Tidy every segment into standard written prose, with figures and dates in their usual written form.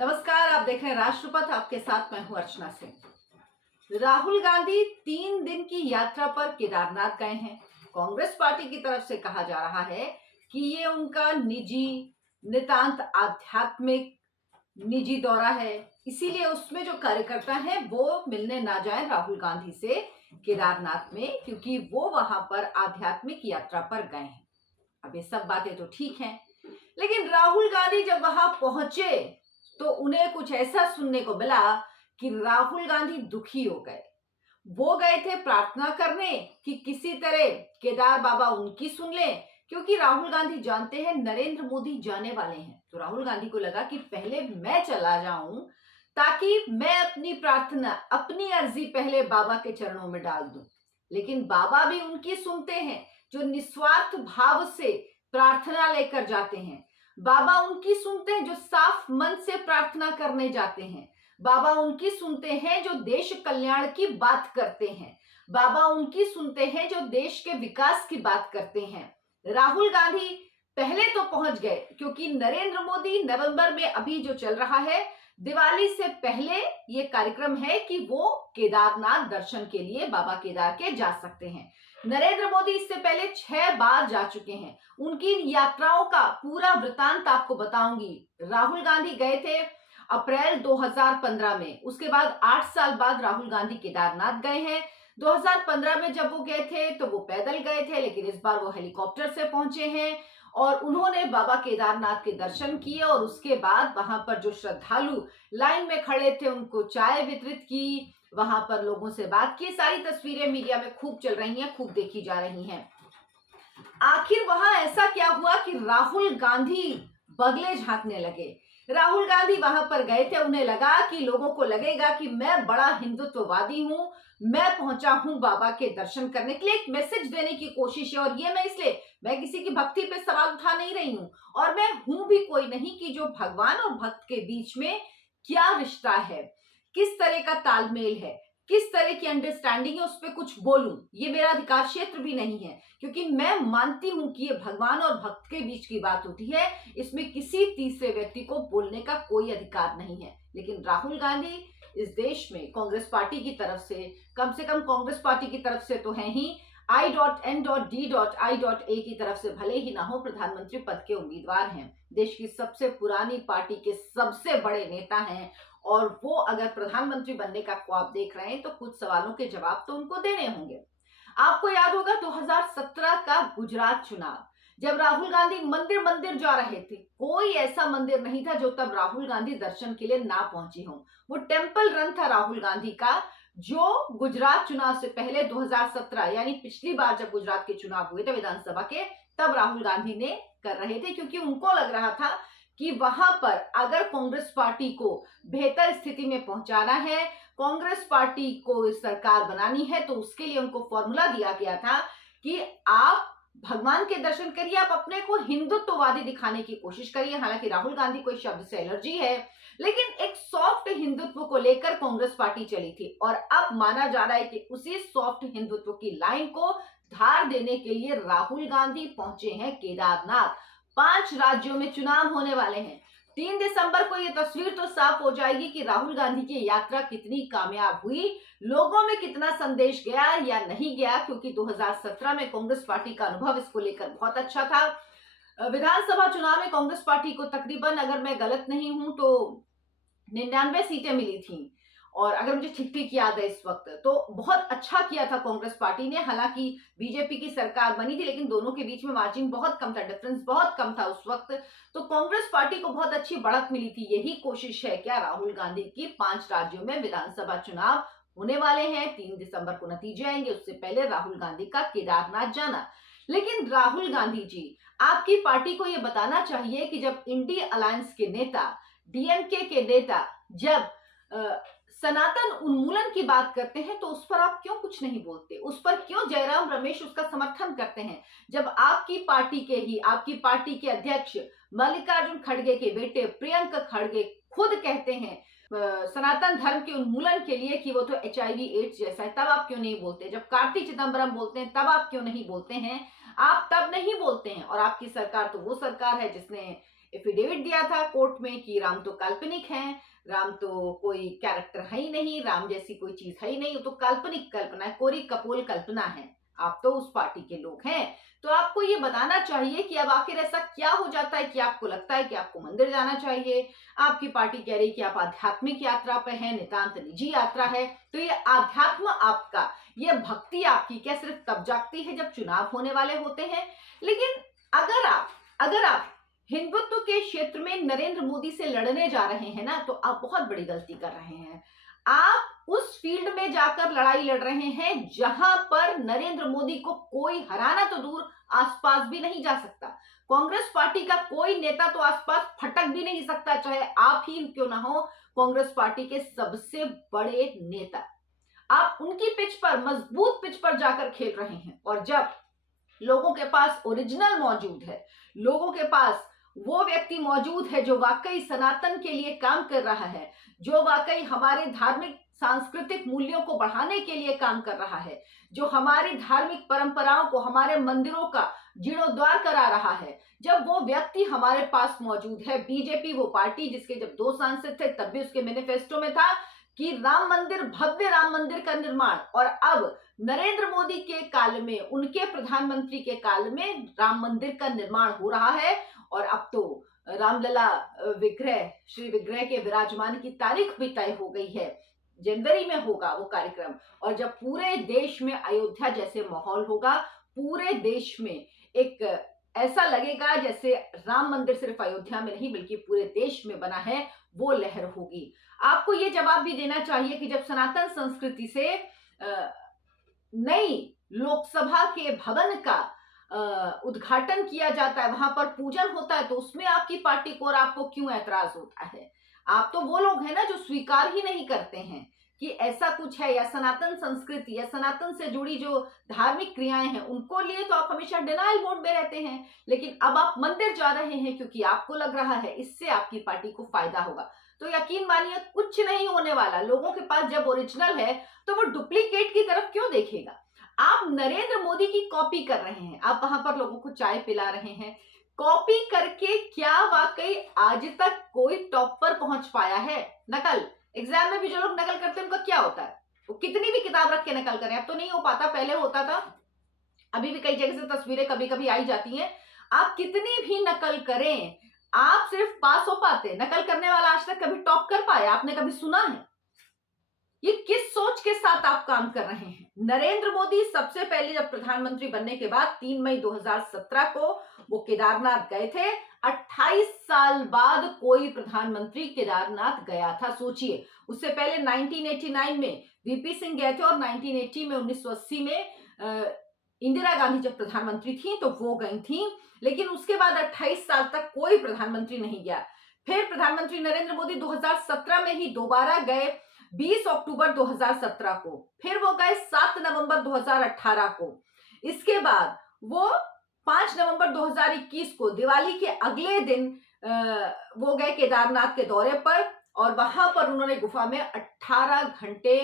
नमस्कार, आप देख रहे हैं राष्ट्रपथ। आपके साथ मैं हूं अर्चना सिंह। राहुल गांधी 3 दिन की यात्रा पर केदारनाथ गए हैं। कांग्रेस पार्टी की तरफ से कहा जा रहा है कि ये उनका नितांत आध्यात्मिक निजी दौरा है, इसीलिए उसमें जो कार्यकर्ता हैं वो मिलने ना जाएं राहुल गांधी से केदारनाथ में, क्योंकि वो वहां पर आध्यात्मिक यात्रा पर गए हैं। अब ये सब बातें तो ठीक हैं, लेकिन राहुल गांधी जब वहां पहुंचे तो उन्हें कुछ ऐसा सुनने को मिला कि राहुल गांधी दुखी हो गए। वो गए थे प्रार्थना करने कि किसी तरह केदार बाबा उनकी सुन लें, क्योंकि राहुल गांधी जानते हैं नरेंद्र मोदी जाने वाले हैं। तो राहुल गांधी को लगा कि पहले मैं चला जाऊं ताकि मैं अपनी प्रार्थना, अपनी अर्जी पहले बाबा के चरणों में डाल दूं। लेकिन बाबा भी उनकी सुनते हैं जो निस्वार्थ भाव से प्रार्थना लेकर जाते हैं। बाबा उनकी सुनते हैं जो साफ मन से प्रार्थना करने जाते हैं। बाबा उनकी सुनते हैं जो देश कल्याण की बात करते हैं। बाबा उनकी सुनते हैं जो देश के विकास की बात करते हैं। राहुल गांधी पहले तो पहुंच गए, क्योंकि नरेंद्र मोदी नवंबर में अभी जो चल रहा है, दिवाली से पहले ये कार्यक्रम है कि वो केदारनाथ दर्शन के लिए बाबा केदार के जा सकते हैं। नरेंद्र मोदी इससे पहले 6 बार जा चुके हैं। उनकी यात्राओं का पूरा वृतांत आपको बताऊंगी। राहुल गांधी गए थे अप्रैल 2015 में, उसके बाद 8 साल बाद राहुल गांधी केदारनाथ गए हैं। 2015 में जब वो गए थे तो वो पैदल गए थे, लेकिन इस बार वो हेलीकॉप्टर से पहुंचे हैं और उन्होंने बाबा केदारनाथ के दर्शन किए और उसके बाद वहां पर जो श्रद्धालु लाइन में खड़े थे उनको चाय वितरित की, वहां पर लोगों से बात की। सारी तस्वीरें मीडिया में खूब चल रही हैं, खूब देखी जा रही हैं। आखिर वहां ऐसा क्या हुआ कि राहुल गांधी बगले झांकने लगे। राहुल गांधी वहां पर गए थे, उन्हें लगा कि लोगों को लगेगा कि मैं बड़ा हिंदुत्ववादी हूं, मैं पहुंचा हूं बाबा के दर्शन करने के लिए, एक मैसेज देने की कोशिश है। और ये मैं किसी की भक्ति पे सवाल उठा नहीं रही हूं, और मैं हूं भी कोई नहीं कि जो भगवान और भक्त के बीच में क्या रिश्ता है, किस तरह का तालमेल है, किस तरह की अंडरस्टैंडिंग है, उस पर कुछ बोलूं, ये मेरा अधिकार क्षेत्र भी नहीं है। क्योंकि मैं मानती हूं कि ये भगवान और भक्त के बीच की बात होती है, इसमें किसी तीसरे व्यक्ति को बोलने का कोई अधिकार नहीं है। लेकिन राहुल गांधी इस देश में कांग्रेस पार्टी की तरफ से कम कांग्रेस पार्टी की तरफ से तो है ही, I.N.D.I.A की तरफ से भले ही ना हो, प्रधानमंत्री पद के उम्मीदवार हैं, देश की सबसे पुरानी पार्टी के सबसे बड़े नेता हैं, और वो अगर प्रधानमंत्री बनने का ख्वाब देख रहे हैं तो कुछ सवालों के जवाब तो उनको देने होंगे। आपको याद होगा 2017 का गुजरात चुनाव, जब राहुल गांधी मंदिर मंदिर जा रहे थे, कोई ऐसा मंदिर नहीं था जो तब राहुल गांधी दर्शन के लिए ना पहुंचे हों। वो टेंपल रन था राहुल गांधी का, जो गुजरात चुनाव से पहले 2017 यानी पिछली बार जब गुजरात के चुनाव हुए थे विधानसभा के, तब राहुल गांधी ने कर रहे थे, क्योंकि उनको लग रहा था कि वहां पर अगर कांग्रेस पार्टी को बेहतर स्थिति में पहुंचाना है, कांग्रेस पार्टी को सरकार बनानी है, तो उसके लिए उनको फॉर्मूला दिया गया था कि आप भगवान के दर्शन करिए, आप अपने को हिंदुत्ववादी दिखाने की कोशिश करिए। हालांकि राहुल गांधी को इस शब्द से एलर्जी है, लेकिन एक सॉफ्ट हिंदुत्व को लेकर कांग्रेस पार्टी चली थी, और अब माना जा रहा है कि उसी सॉफ्ट हिंदुत्व की लाइन को धार देने के लिए राहुल गांधी पहुंचे हैं केदारनाथ। 5 राज्यों में चुनाव होने वाले हैं। 3 दिसंबर को यह तस्वीर तो साफ हो जाएगी कि राहुल गांधी की यात्रा कितनी कामयाब हुई, लोगों में कितना संदेश गया या नहीं गया, क्योंकि 2017 में कांग्रेस पार्टी का अनुभव इसको लेकर बहुत अच्छा था। विधानसभा चुनाव में कांग्रेस पार्टी को तकरीबन, अगर मैं गलत नहीं हूं तो 99 सीटें मिली थी, और अगर मुझे ठीक ठीक याद है इस वक्त, तो बहुत अच्छा किया था कांग्रेस पार्टी ने। हालांकि बीजेपी की सरकार बनी थी, लेकिन दोनों के बीच में मार्जिन बहुत कम था, डिफरेंस बहुत कम था उस वक्त, तो कांग्रेस पार्टी को बहुत अच्छी बढ़त मिली थी। यही कोशिश है क्या राहुल गांधी की? 5 राज्यों में विधानसभा चुनाव होने वाले हैं, 3 दिसंबर को नतीजे आएंगे, उससे पहले राहुल गांधी का केदारनाथ जाना। लेकिन राहुल गांधी जी, आपकी पार्टी को यह बताना चाहिए कि जब इंडिया अलायंस के नेता, डीएमके के नेता जब सनातन उन्मूलन की बात करते हैं, तो उस पर आप क्यों कुछ नहीं बोलते? उस पर क्यों जयराम रमेश उसका समर्थन करते हैं? जब आपकी पार्टी के अध्यक्ष मल्लिकार्जुन खड़गे के बेटे प्रियंक खड़गे खुद कहते हैं सनातन धर्म के उन्मूलन के लिए कि वो तो HIV एड्स जैसा है, तब आप क्यों नहीं बोलते? जब कार्ति चिदंबरम बोलते हैं तब आप क्यों नहीं बोलते हैं? आप तब नहीं बोलते हैं। और आपकी सरकार तो वो सरकार है जिसने एफिडेविट दिया था कोर्ट में कि राम तो काल्पनिक हैं, राम तो कोई कैरेक्टर है ही नहीं, राम जैसी कोई चीज है ही नहीं, वो तो काल्पनिक कल्पना है, कोरी कपोल कल्पना है। आप तो उस पार्टी के लोग हैं, तो आपको ये बताना चाहिए कि अब आखिर ऐसा क्या हो जाता है कि आपको लगता है कि आपको मंदिर जाना चाहिए। आपकी पार्टी कह रही कि आप आध्यात्मिक यात्रा पे हैं, नितांत निजी यात्रा है। तो ये आध्यात्म आपका, ये भक्ति आपकी क्या सिर्फ तब जागती है जब चुनाव होने वाले होते हैं? लेकिन अगर आप हिंदुत्व के क्षेत्र में नरेंद्र मोदी से लड़ने जा रहे हैं ना, तो आप बहुत बड़ी गलती कर रहे हैं। आप उस फील्ड में जाकर लड़ाई लड़ रहे हैं जहां पर नरेंद्र मोदी को कोई हराना तो दूर, आसपास भी नहीं जा सकता। कांग्रेस पार्टी का कोई नेता तो आसपास फटक भी नहीं सकता, चाहे आप ही क्यों ना हो कांग्रेस पार्टी के सबसे बड़े नेता। आप उनकी पिच पर, मजबूत पिच पर जाकर खेल रहे हैं। और जब लोगों के पास ओरिजिनल मौजूद है, लोगों के पास वो व्यक्ति मौजूद है जो वाकई सनातन के लिए काम कर रहा है, जो वाकई हमारे धार्मिक सांस्कृतिक मूल्यों को बढ़ाने के लिए काम कर रहा है, जो हमारी धार्मिक परंपराओं को, हमारे मंदिरों का जीर्णोद्धार करा रहा है, जब वो व्यक्ति हमारे पास मौजूद है। बीजेपी वो पार्टी जिसके जब 2 सांसद थे तब भी उसके मैनिफेस्टो में था कि राम मंदिर, भव्य राम मंदिर का निर्माण, और अब नरेंद्र मोदी के काल में, उनके प्रधानमंत्री के काल में राम मंदिर का निर्माण हो रहा है। और अब तो रामलला विग्रह, श्री विग्रह के विराजमान की तारीख भी तय हो गई है, जनवरी में होगा वो कार्यक्रम। और जब पूरे देश में अयोध्या जैसे माहौल होगा, पूरे देश में एक ऐसा लगेगा जैसे राम मंदिर सिर्फ अयोध्या में नहीं बल्कि पूरे देश में बना है, वो लहर होगी। आपको ये जवाब भी देना चाहिए कि जब सनातन संस्कृति से नई लोकसभा के भवन का उद्घाटन किया जाता है, वहां पर पूजन होता है, तो उसमें आपकी पार्टी को और आपको क्यों ऐतराज होता है? आप तो वो लोग हैं ना जो स्वीकार ही नहीं करते हैं कि ऐसा कुछ है, या सनातन संस्कृति या सनातन से जुड़ी जो धार्मिक क्रियाएं हैं उनको लिए तो आप हमेशा डिनायल मोड में रहते हैं। लेकिन अब आप मंदिर जा रहे हैं क्योंकि आपको लग रहा है इससे आपकी पार्टी को फायदा होगा। तो यकीन मानिए कुछ नहीं होने वाला। लोगों के पास जब ओरिजिनल है तो वो डुप्लीकेट की तरफ क्यों देखेगा? आप नरेंद्र मोदी की कॉपी कर रहे हैं, आप वहां पर लोगों को चाय पिला रहे हैं। कॉपी करके क्या वाकई आज तक कोई टॉप पर पहुंच पाया है? नकल, एग्जाम में भी जो लोग नकल करते हैं उनका क्या होता है? वो कितनी भी किताब रख के नकल करें, अब तो नहीं हो पाता, पहले होता था। अभी भी कई जगह से तस्वीरें कभी कभी आई जाती हैं। आप कितनी भी नकल करें, आप सिर्फ पास हो पाते। नकल करने वाला आज तक कभी टॉप कर पाया? आपने कभी सुना है? ये किस सोच के साथ आप काम कर रहे हैं? नरेंद्र मोदी सबसे पहले जब प्रधानमंत्री बनने के बाद 3 मई 2017 को वो केदारनाथ गए थे। 28 साल बाद कोई प्रधानमंत्री केदारनाथ गया था, सोचिए। उससे पहले 1989 में वीपी सिंह गए थे, और 1980 में 1980 में इंदिरा गांधी जब प्रधानमंत्री थी तो वो गई थी। लेकिन उसके बाद 28 साल तक कोई प्रधानमंत्री नहीं गया। फिर प्रधानमंत्री नरेंद्र मोदी 2017 में ही दोबारा गए, 20 अक्टूबर 2017 को। फिर वो गए 7 नवंबर 2018 को। इसके बाद वो 5 नवंबर 2021 को दिवाली के अगले दिन वो गए केदारनाथ के दौरे पर, और वहां पर उन्होंने गुफा में 18 घंटे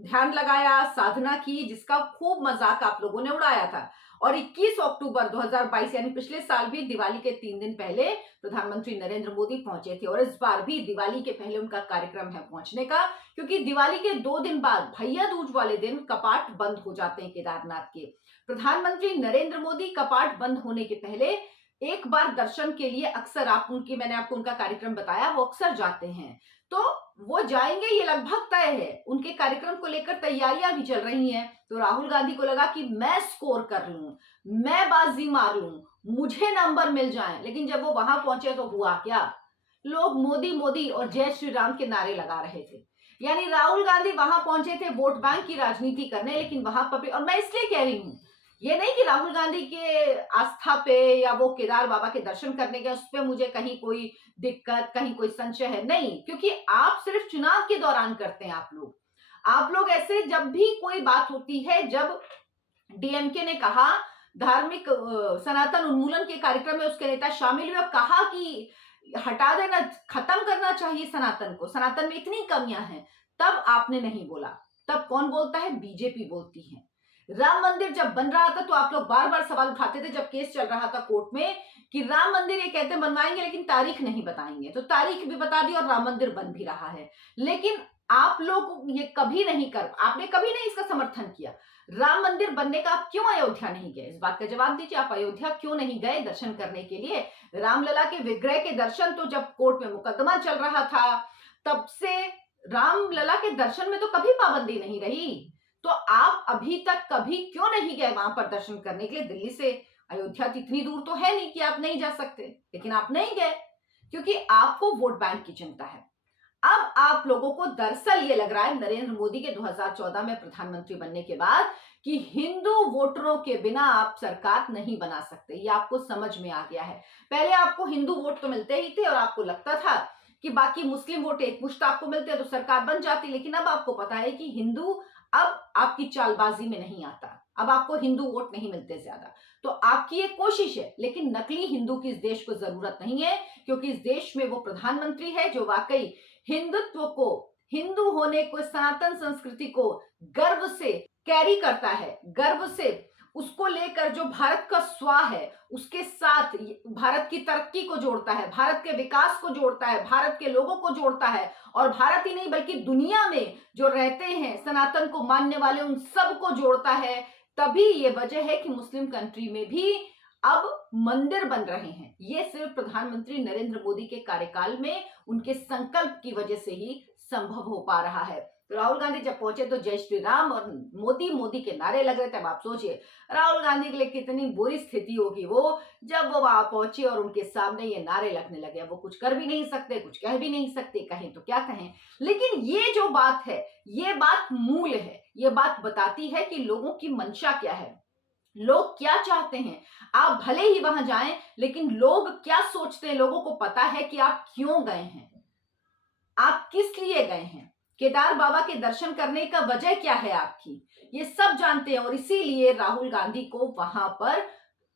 ध्यान लगाया, साधना की, जिसका खूब मजाक आप लोगों ने उड़ाया था। और 21 अक्टूबर 2022 यानी पिछले साल भी दिवाली के 3 दिन पहले प्रधानमंत्री नरेंद्र मोदी पहुंचे थे। और इस बार भी दिवाली के पहले उनका कार्यक्रम है पहुंचने का, क्योंकि दिवाली के 2 दिन बाद भैया दूज वाले दिन कपाट बंद हो जाते हैं केदारनाथ के। प्रधानमंत्री नरेंद्र मोदी कपाट बंद होने के पहले एक बार दर्शन के लिए अक्सर, मैंने आपको उनका कार्यक्रम बताया, वो अक्सर जाते हैं। तो वो जाएंगे, ये लगभग तय है। उनके कार्यक्रम को लेकर तैयारियां भी चल रही हैं। तो राहुल गांधी को लगा कि मैं स्कोर कर लूं, मैं बाजी मार लूं, मुझे नंबर मिल जाएं। लेकिन जब वो वहां पहुंचे तो हुआ क्या? लोग मोदी मोदी और जय श्री राम के नारे लगा रहे थे। यानी राहुल गांधी वहां पहुंचे थे वोट बैंक की राजनीति करने, लेकिन वहां पर भी, और मैं इसलिए कह रही हूं, ये नहीं कि राहुल गांधी के आस्था पे या वो केदार बाबा के दर्शन करने के उस पर मुझे कहीं कोई दिक्कत, कहीं कोई संशय है, नहीं। क्योंकि आप सिर्फ चुनाव के दौरान करते हैं। आप लोग ऐसे, जब भी कोई बात होती है, जब डीएमके ने कहा धार्मिक सनातन उन्मूलन के कार्यक्रम में उसके नेता शामिल हुए, कहा कि हटा देना, खत्म करना चाहिए सनातन को, सनातन में इतनी कमियां हैं, तब आपने नहीं बोला। तब कौन बोलता है? बीजेपी बोलती है। राम मंदिर जब बन रहा था तो आप लोग बार बार सवाल उठाते थे, जब केस चल रहा था कोर्ट में, कि राम मंदिर ये कहते बनवाएंगे लेकिन तारीख नहीं बताएंगे, तो तारीख भी बता दी और राम मंदिर बन भी रहा है। लेकिन आप लोग ये कभी नहीं आपने कभी नहीं इसका समर्थन किया। राम मंदिर बनने का आप क्यों अयोध्या नहीं गए, इस बात का जवाब दीजिए। आप अयोध्या क्यों नहीं गए दर्शन करने के लिए? रामलला के विग्रह के दर्शन तो जब कोर्ट में मुकदमा चल रहा था तब से रामलला के दर्शन में तो कभी पाबंदी नहीं रही। तो आप अभी तक कभी क्यों नहीं गए वहां पर दर्शन करने के लिए? दिल्ली से अयोध्या तो इतनी दूर तो है नहीं कि आप नहीं जा सकते, लेकिन आप नहीं गए क्योंकि आपको वोट बैंक की चिंता है। अब आप लोगों को दरअसल ये लग रहा है नरेंद्र मोदी के 2014 में प्रधानमंत्री बनने के बाद कि हिंदू वोटरों के बिना आप सरकार नहीं बना सकते, ये आपको समझ में आ गया है। पहले आपको हिंदू वोट तो मिलते ही थे और आपको लगता था कि बाकी मुस्लिम वोट एक मुश्त आपको मिलते तो सरकार बन जाती, लेकिन अब आपको पता है कि हिंदू अब आपकी चालबाजी में नहीं आता, अब आपको हिंदू वोट नहीं मिलते ज्यादा। तो आपकी एक कोशिश है, लेकिन नकली हिंदू की इस देश को जरूरत नहीं है, क्योंकि इस देश में वो प्रधानमंत्री है जो वाकई हिंदुत्व को, हिंदू होने को, सनातन संस्कृति को गर्व से कैरी करता है, गर्व से उसको लेकर जो भारत का स्वा है उसके साथ भारत की तरक्की को जोड़ता है, भारत के विकास को जोड़ता है, भारत के लोगों को जोड़ता है, और भारत ही नहीं बल्कि दुनिया में जो रहते हैं सनातन को मानने वाले उन सब को जोड़ता है। तभी ये वजह है कि मुस्लिम कंट्री में भी अब मंदिर बन रहे हैं। ये सिर्फ प्रधानमंत्री नरेंद्र मोदी के कार्यकाल में उनके संकल्प की वजह से ही संभव हो पा रहा है। तो राहुल गांधी जब पहुंचे तो जय श्री राम और मोदी मोदी के नारे लग रहे थे। अब आप सोचिए राहुल गांधी के लिए कितनी बुरी स्थिति होगी वो, जब वो वहां पहुंचे और उनके सामने ये नारे लगने लगे। वो कुछ कर भी नहीं सकते, कुछ कह भी नहीं सकते, कहें तो क्या कहें। लेकिन ये जो बात है, ये बात मूल है, ये बात बताती है कि लोगों की मंशा क्या है, लोग क्या चाहते हैं। आप भले ही वहां जाएं, लेकिन लोग क्या सोचते हैं, लोगों को पता है कि आप क्यों गए हैं, आप किस लिए गए हैं, केदार बाबा के दर्शन करने का वजह क्या है आपकी, ये सब जानते हैं। और इसीलिए राहुल गांधी को वहां पर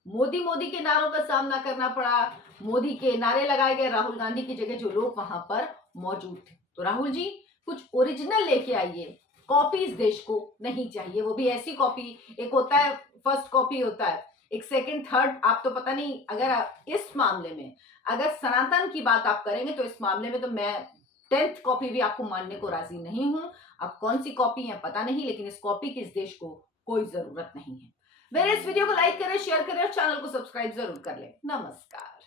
मोदी मोदी के नारों का सामना करना पड़ा, मोदी के नारे लगाए गए, राहुल गांधी की जगह जो लोग वहां पर मौजूद थे। तो राहुल जी कुछ ओरिजिनल लेके आइए, कॉपी इस देश को नहीं चाहिए, वो भी ऐसी कॉपी, एक होता है फर्स्ट कॉपी होता है, एक सेकंड थर्ड। आप तो पता नहीं, अगर इस मामले में अगर सनातन की बात आप करेंगे तो इस मामले में तो मैं 10th कॉपी भी आपको मानने को राजी नहीं हूं। अब कौन सी कॉपी है पता नहीं, लेकिन इस कॉपी की इस देश को कोई जरूरत नहीं है। मेरे इस वीडियो को लाइक करें, शेयर करें और चैनल को सब्सक्राइब जरूर कर लें। नमस्कार।